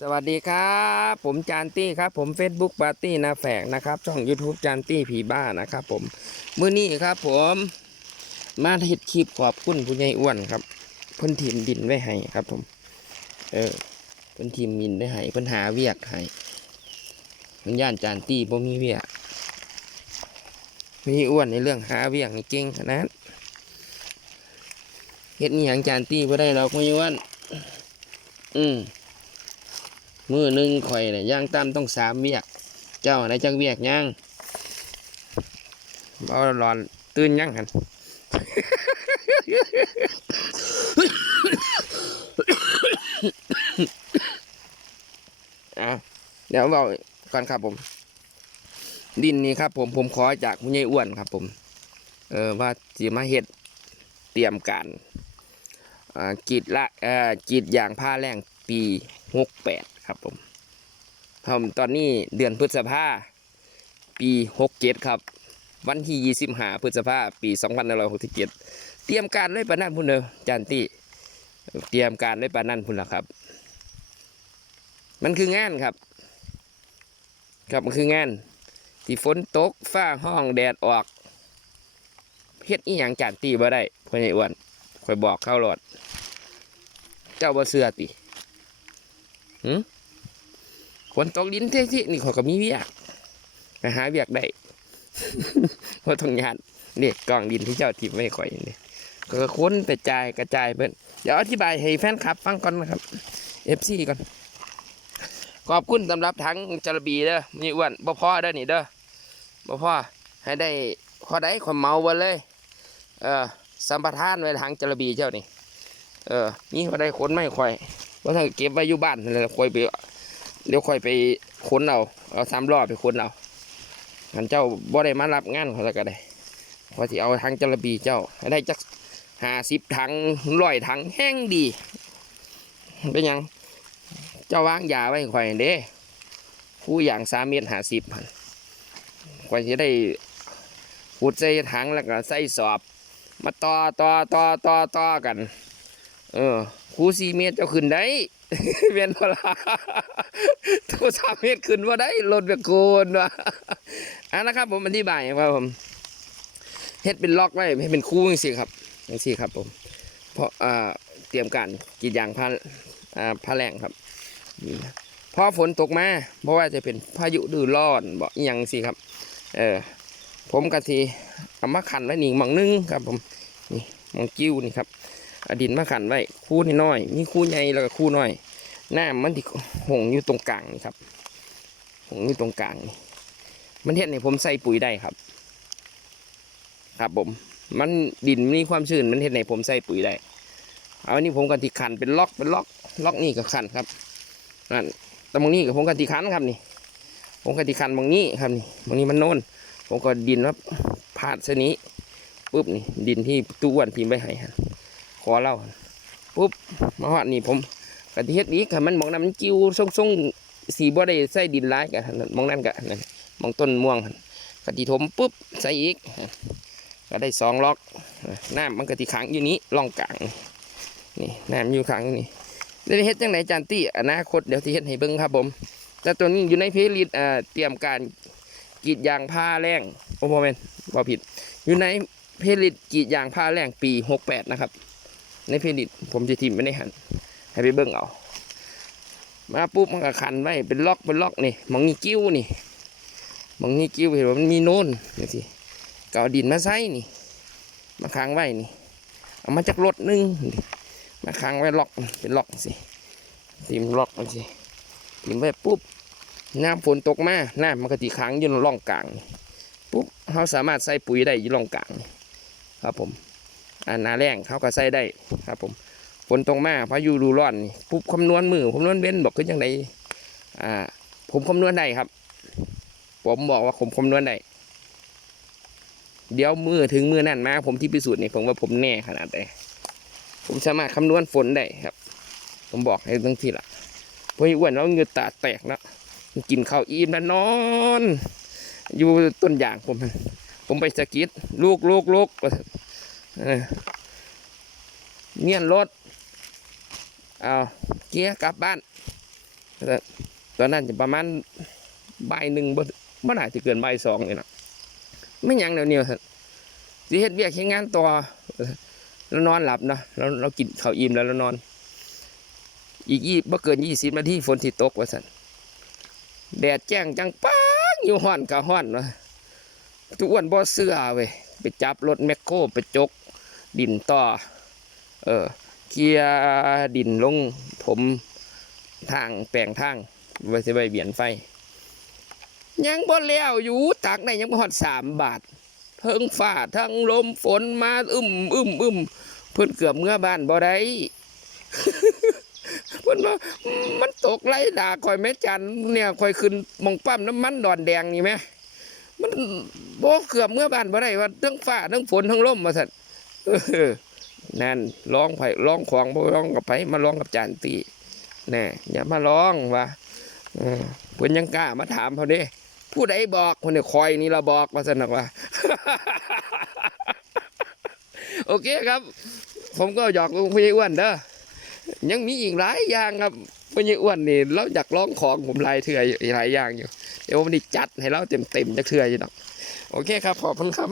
สวัสดีครับ ผมจานตี้ครับ ผม Facebook ปาร์ตี้นาแฝกนะครับ ช่อง YouTube จานตี้ผีบ้านะครับผมมื้อนี้ครับผมมาเฮ็ดคลิปขอบคุณผู้ใหญ่อ้วนครับเพิ่นทีมดินไว้ให้ครับผม เออเพิ่นทีมมินได้ให้เพิ่นหาเวียกให้มันย่านจานตี้บ่มีเวียกมีอ้วนในเรื่องหาเวียกนี่เก่งขนาดเฮ็ดนี่หยังจานตี้บ่ได้หรอกมีอ้วน อืม มือหนึ่งข่อยเนี่ยย่างตามต้องสามเวียก เจ้าได้จักเวียกย่างเอาหลอนตื่นยังหันอะเดี๋ยวบอกก่อนครับผม ดินนี้ครับ ผมผมขอจากผู้ใหญ่อ้วนครับ ผม เออว่าจีมาเฮ็ดเตรียมการอ่ากีดละอ่อกรีดยางผ้าแรงปีหกแปด ครับผมผมตอนนี้เดือนพฤษภาปีหกเจ็ดครับ วันที่ยี่สิบห้าพฤษภาปีสองพันห้าร้อยหกสิบเจ็ดเตรียมการเลยปานนั่นพุ่นเด้อจานตี้เตรียมการเลยปานนั่นพุ่นละครับ มันคืองานครับ ครับมันคืองานที่ฝนตกฟ้าห้องแดดออกเฮ็ดอีหยังจานตี้บ่ได้พ่อใหญ่อ้วนคอยบอกเข้าหลอด เจ้าบ่เสื้อติหืม ฝนตกดินเท่ๆนี่เขาก็มีเวียกไปหาเวียกได้เพราะต้องยานนี่กล่องดินที่เจ้าทิมไม่ค่อยนี่ก็ค้นกระจายกระจายเพิ่นเดี๋ยวอธิบายให้แฟนคลับฟังก่อนนะครับ FC ก่อนขอบคุณสำหรับถังจระบีเด้อนี่อ้วนบ่พ่อเด้อนี่เด้อบ่พ่อให้ได้พอได้คนเมาเบิดเลย เออสัมปทานไว้ถังจระบีเจ้านี่ เออ นี่พอได้ขนไม่ค่อยว่าถ้าเก็บไว้อยู่บ้านนั่นแหละค่อยไป เดี๋ยวค่อยไปขนเอาเอาสามรอบไปขนเอาหันเจ้าบ่ได้มารับงานเขาแล้วก็ได้พอที่เอาถังจระบีเจ้าให้ได้จักห้าสิบถังร้อยถังแห้งดี เป็นยัง เจ้าวางยาไว้ให้ข่อยเด้ผู้อย่างสามเมตรห้าสิบข่อยจะได้ขุดใส่ถังแล้วก็ใส่สอบ มาต่อต่อต่อต่อต่อกัน เออคูสี่เมตรเจ้าขึ้นได้ เวียนพลาตัวสามเมตรขึ้นว่าได้รถเบียโกนว่ะอะนะครับ ผมอธิบายครับผมเฮ็ดเป็นล็อกไว้ให้เป็นคู่จังซี่ครับจังซี่ครับ ผม เพราะอ่าเตรียมการกีดยางผ้าอ่าผ้าแรงครับนี่นะพอฝนตกมาเพราะว่าจะเป็นพายุดื้อร้อนบ่อหยังสิครับ เออผมกะทีเอามาขันไว้หนี่หมองนึงครับ ผมนี่มองกิ้วนี่ครับอดินมาขันไว้คู่น้อยๆมีคู่ใหญ่แล้วก็คู่น้อย หน้ามันที่หงอยู่ตรงกลางนี่ครับหงอยู่ตรงกลางนี่มันเห็ดให้ผมใส่ปุ๋ยได้ครับ ครับผม มันดินมีความชื้นมันเห็ดให้ผมใส่ปุ๋ยได้ เอาอันนี้ผมกันที่ขันเป็นล็อกเป็นล็อกล็อกนี่ก็ขันครับนั่นแต่บางนี้กับผมกันที่ขันครับนี่ ผมกันที่ขันบางนี้ครับนี่บางนี้มันโน่นผมก็ดินว่าพาดเสนี้ปุ๊บนี่ดินที่ตู้อ้วนพิมพ์ไปให้ขอเล่าปุ๊บมาหอดนี่ผม กะทิเฮ็ดนี้ค่ะมันมองน้ำมันจิ้วส่งส่งๆสีบ่ได้ใส่ดินร้ายกันมองนั่นกันมองต้นม่วงหั่นกะทิถมปุ๊บใส่อีก ก็ได้สองล็อกน้ำมันกะทิขังอยู่นี้ร่องกลางนี่น้ำอยู่ขังนี่ได้เฮ็ดจังไหนจานตี้อนาคตเดี๋ยวที่เฮ็ดให้เบิ่งครับผมแต่ตัวนี้อยู่ในเพลย์ลิสต์อ่าเตรียมการกีดยางผ้าแรงโอ้โหเมนว่าผิด อยู่ในเพลิตกีดยางผ้าแรงปีหกแปดนะครับ ในเพลิตผมจะทิมไม่ได้หัน ให้ไปเบิ่งเอามาปุ๊บมันก็ขันไว้เป็นล็อกเป็นล็อกนี่มองนี่กิ้วนี่มองนี่กิ้วเห็นว่ามันมีโน่นนี่สิก็เอาดินมาใส่นี่มาค้างไว้นี่เอามาจากรถหนึงมาค้างไว้ล็อกเป็นล็อกสิทิมล็อกมันสิทิมไว้ปุ๊บน้ำฝนตกมาน้ำมันก็ตีค้างอยู่ในร่องกลางปุ๊บเขาสามารถใส่ปุ๋ยได้อยู่ร่องกลางครับผมอ่านาแรงเขาก็ใส่ได้ครับผม ฝนตกมาพายุรูร้อนปุ๊บคำนวณมือคำนวณเว้นบอกขึ้นยังไงอ่า ผมคำนวณได้ครับ ผมบอกว่าผมคำนวณได้เดี๋ยวมือถึงมือนั่นมา ผมที่พิสูจน์นี่ผมว่าผมแน่ขนาดไหนผมสามารถคำนวณฝนได้ครับ ผมบอกให้ตั้งที่ละเพราะอ้อ้วนแล้วเงือตาแตกแล้วกินข้าวอิ่มแล้วนอน อยู่ต้นยางผม ผมไปสะกิดลูกลูกลูก เงียนรถเอาเกียร์กลับบ้านตอนนั้นจะประมาณบ่ายหนึ่งบ่บ่น่าจะเกินบ่ายสองเลยนะไม่หยังเดี๋ยวนี้ว่าซั่นสิเฮ็ดเวียกเฮ็ดงานต่อแล้วนอนหลับนะแล้วเรากินข้าวอิ่มแล้วเรานอน อีกยี่บ่เกินยี่สิบนาทีฝนที่ตกว่าสันแดดแจ้งจังป้างอยู่ห้อนกะห้อนวะทุกอ้วนบ่เสื้อเว้ยไปจับรถแมคโครไปจก ดินต่อ เออเคลียดินลงถมทางแปลงทางไว้สิไปเบียนไฟ ยังบ่แล้วอยู่ตากได้ยังบ่ฮอดสามบาทเทิงฟ้าทั้งลมฝนมาอึมอึมอึมเพิ่นเกือบเมื่อบ้านบ่ได้เพิ่นว่ามันตกไล่ด่าคอยแม่จันเนี่ยคอยขึ้นมองปั๊มน้ำมันดอนแดงนี่แหมมันบ่เกือบเมื่อบ้านบ่ได้ว่าทั้งฟ้าทั้งฝนทั้งลมว่าซั่นเออ นั่นร้องไผ่ร้องของบ่ร้องกับไผมาร้องกับจานตีแน่อย่ามาร้องว่าเออเพิ่นยังกล้ามาถามเขาเด้ผู้ใดบอกคนเนี้คอยนี่ละบอกว่าซั่นน่ะว่า โอเคครับ ผมก็หยอกลุงพี่อ้วนเด้อยังมีอีกหลายอย่างครับพญอ้วนนี่เราอยากร้องของผมหลายเถื่ออยู่หลายอย่างอยู่ เดี๋ยววันนี้จัดให้เราเต็มเต็มจะเถื่ออยู่ดอกโอเคครับขอบคุณครับ